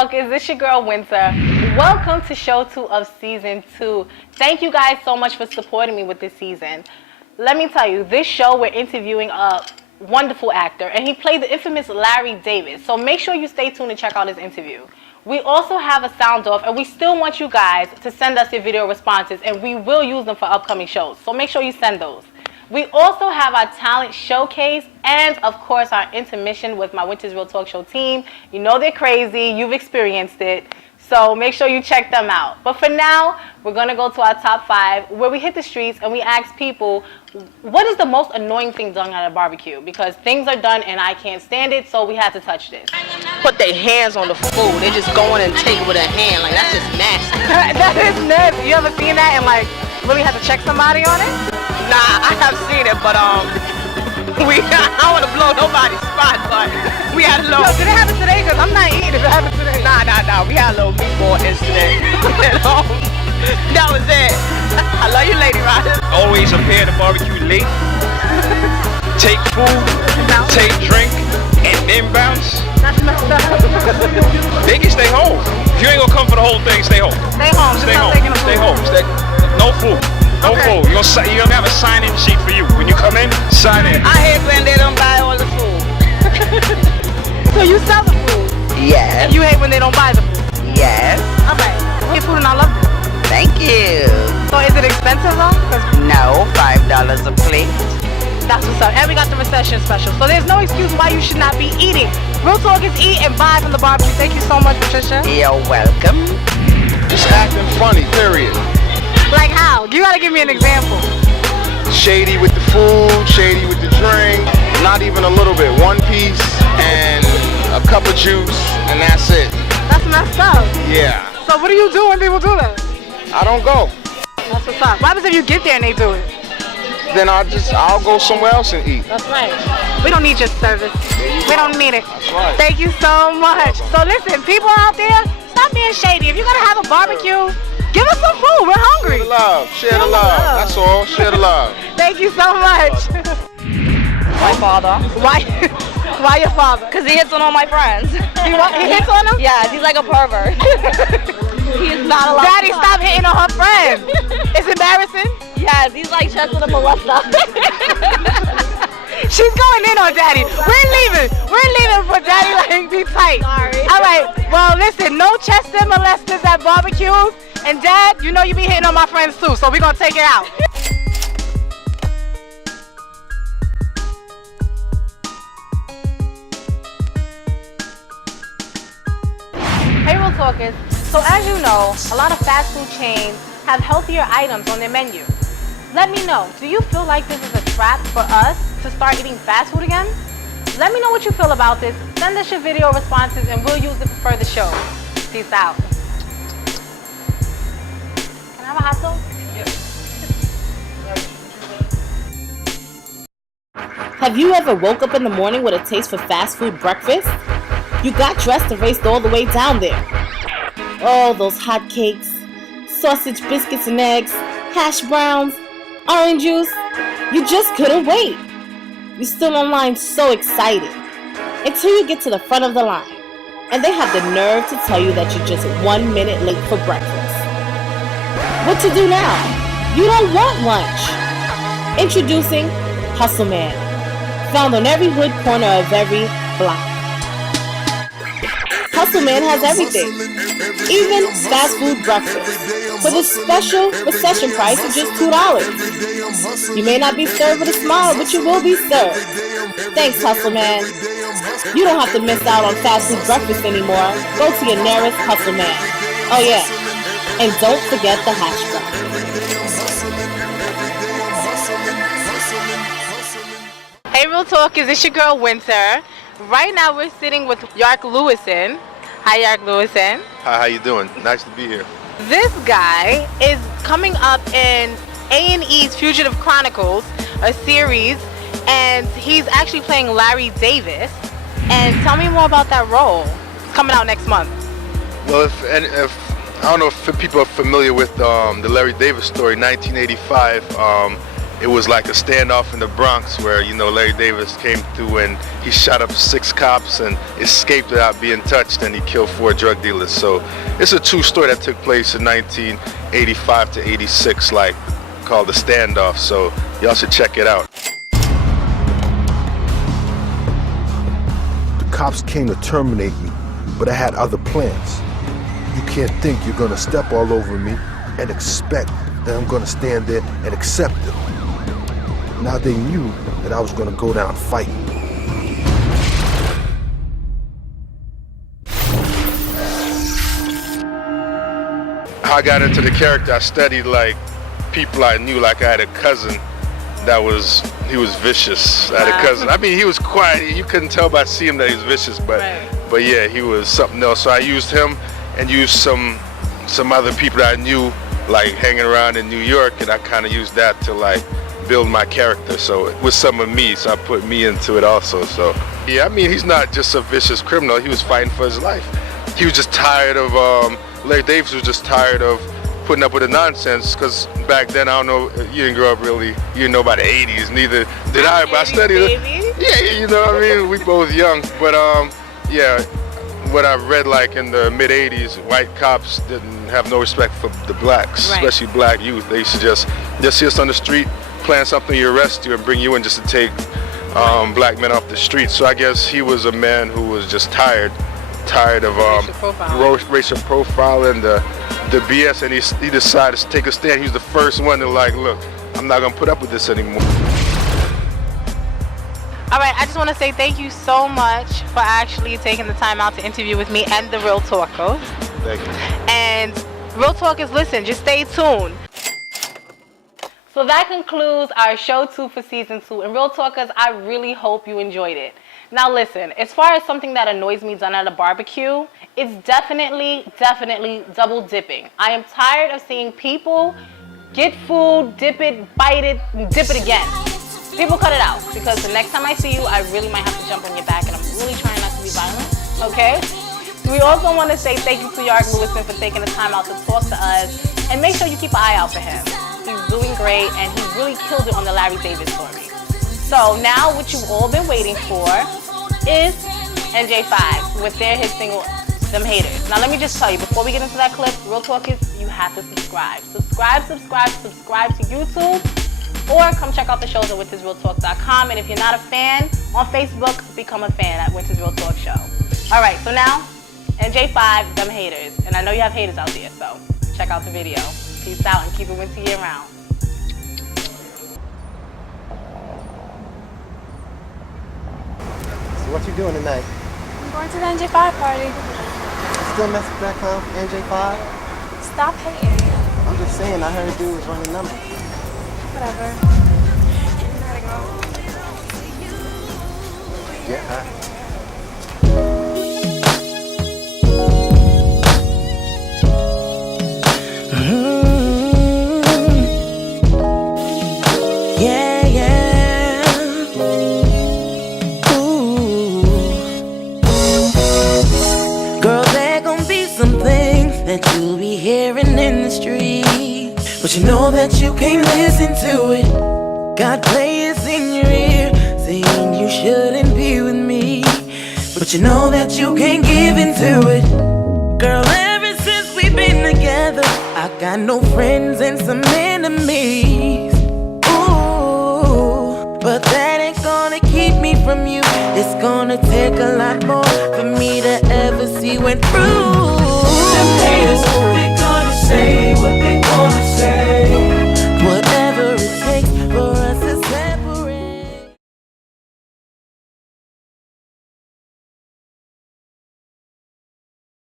Talkers, it's your girl Winter. Welcome to show 2 of season 2. Thank you guys so much for supporting me with this season. Let me tell you, this show we're interviewing a wonderful actor, and he played the infamous Larry Davis. So make sure you stay tuned and check out his interview. We also have a sound off, and we still want you guys to send us your video responses, and we will use them for upcoming shows. So make sure you send those. We also have our talent showcase and, of course, our intermission with my Winter's Real Talk Show team. You know they're crazy. You've experienced it. So make sure you check them out. But for now, we're going to go to our top 5 where we hit the streets and we ask people, what is the most annoying thing done at a barbecue? Because things are done and I can't stand it, so we had to touch this. Put their hands on the food. They just go in and take it with their hand. Like, that's just nasty. That is nasty. You ever seen that and, like, really had to check somebody on it? Nah, I have seen it, but I don't want to blow nobody's spot, but we had a little... No, did it happen today? Because I'm not eating if it happened today. Nah. We had a little meatball incident. That was it. I love you, Lady Riders. Always appear at the barbecue late. Take food, take drink, and then bounce. That's messed up. They can stay home. If you ain't gonna come for the whole thing, stay home. Stay home. Stay home. Stay home. No food. No food. You're gonna have a sign-in sheet for you. When you come in, sign in. I hate when they don't buy all the food. So you sell the food? Yes. And you hate when they don't buy the food? Yes. Alright. Your food and I love it. Thank you. So is it expensive though? No, $5 a plate. That's what's up. And we got the recession special. So there's no excuse why you should not be eating. Real Talk is eat and buy from the barbecue. Thank you so much, Patricia. You're welcome. Just acting funny, period. Like how? You gotta give me an example. Shady with the food, shady with the drink, not even a little bit. One piece and a cup of juice, and that's it. That's messed up. Yeah. So what do you do when people do that? I don't go. That's what's up. What happens if you get there and they do it? Then I'll go somewhere else and eat. That's right. We don't need your service. We don't need it. That's right. Thank you so much. So listen, people out there, stop being shady. If you're gonna have a barbecue, give us some food. We're hungry. Share the love. Share the love. That's all. Share the love. Thank you so much. My father. Why? Why your father? Because he hits on all my friends. He hits on them? Yeah, he's like a pervert. He is not allowed. Daddy, stop hitting on her friend. It's embarrassing. Yes, he's like Chester the molester. She's going in on Daddy. We're leaving for Daddy. Like, be tight. Sorry. All right. Well, listen. No Chester molesters at barbecues. And Dad, you know you be hitting on my friends too. So we're gonna take it out. Hey, Real Talkers. So as you know, a lot of fast food chains have healthier items on their menu. Let me know, do you feel like this is a trap for us to start eating fast food again? Let me know what you feel about this. Send us your video responses and we'll use it for further shows. Peace out. Can I have a hot dog? Yes. Have you ever woke up in the morning with a taste for fast food breakfast? You got dressed and raced all the way down there. Oh, those hot cakes, sausage, biscuits and eggs, hash browns, orange juice. You just couldn't wait. You stood online so excited until you get to the front of the line and they have the nerve to tell you that you're just 1 minute late for breakfast. What to do now? You don't want lunch. Introducing Hustle Man, found on every hood corner of every block. Hustle Man has everything, even fast food breakfast, for this special recession price of just $2. You may not be served with a smile, but you will be served. Thanks, Hustle Man. You don't have to miss out on fast food breakfast anymore. Go to your nearest Hustle Man. Oh yeah, and don't forget the hash brown. Hey, Real Talkers, it's your girl Winter. Right now we're sitting with Yarc Lewinson. Hi, Yarc Lewinson. Hi, how you doing? Nice to be here. This guy is coming up in A&E's Fugitive Chronicles, a series, and he's actually playing Larry Davis. And tell me more about that role. It's coming out next month. Well, if I don't know if people are familiar with the Larry Davis story, 1985. it was like a standoff in the Bronx where, you know, Larry Davis came through and he shot up 6 cops and escaped without being touched, and he killed 4 drug dealers. So it's a true story that took place in 1985 to 86, like, called The Standoff. So y'all should check it out. The cops came to terminate me, but I had other plans. You can't think you're gonna step all over me and expect that I'm gonna stand there and accept it. Now they knew that I was gonna go down fighting. How I got into the character, I studied like people I knew. Like I had a cousin that he was vicious. I had a cousin. I mean, he was quiet. You couldn't tell by seeing him that he was vicious, but yeah, he was something else. So I used him and used some other people that I knew, like hanging around in New York, and I kind of used that to like build my character. So it was some of me, so I put me into it also. So yeah, I mean, he's not just a vicious criminal. He was fighting for his life. He was just tired of, Larry Davis was just tired of putting up with the nonsense, because back then, I don't know, you didn't grow up really, you didn't know about the 80s, neither did I, but I studied it. Yeah, you know what I mean? We both young, but yeah, what I read, like in the mid 80s, white cops didn't have no respect for the blacks, especially black youth. They used to just see us on the street, plan something, you arrest you and bring you in just to take black men off the street. So I guess he was a man who was just tired of racial profiling, the BS, and he decided to take a stand. He was the first one to like, look, I'm not gonna put up with this anymore. All right, I just want to say thank you so much for actually taking the time out to interview with me and the Real Talkers. Thank you. And Real Talkers, listen, just stay tuned. So that concludes our show 2 for season 2. And Real Talkers, I really hope you enjoyed it. Now listen, as far as something that annoys me done at a barbecue, it's definitely double dipping. I am tired of seeing people get food, dip it, bite it, and dip it again. People cut it out, because the next time I see you, I really might have to jump on your back, and I'm really trying not to be violent, okay? We also want to say thank you to Yarc Lewinson for taking the time out to talk to us, and make sure you keep an eye out for him. He's doing great, and he really killed it on the Larry Davis story. So now what you've all been waiting for is NJ5 with their hit single, Them Haters. Now let me just tell you, before we get into that clip, Real Talk is you have to subscribe. Subscribe to YouTube, or come check out the shows at wintersrealtalk.com. And if you're not a fan on Facebook, become a fan at Winter's Real Talk Show. All right, so now NJ5, Them Haters. And I know you have haters out there, so check out the video. Peace out and keep it winter year round. What you doing tonight? I'm going to the NJ5 party. Still messing with that clown NJ5? Stop hating. I'm just saying, I heard dude was running numbers. Whatever. I gotta go. Get high. That you'll be hearing in the street, but you know that you can't listen to it. Got players in your ear saying you shouldn't be with me, but you know that you can't give into it. Girl, ever since we've been together, I got no friends and some enemies. Ooh, but that ain't gonna keep me from you. It's gonna take a lot more for me to ever see when through. Haters, they gonna say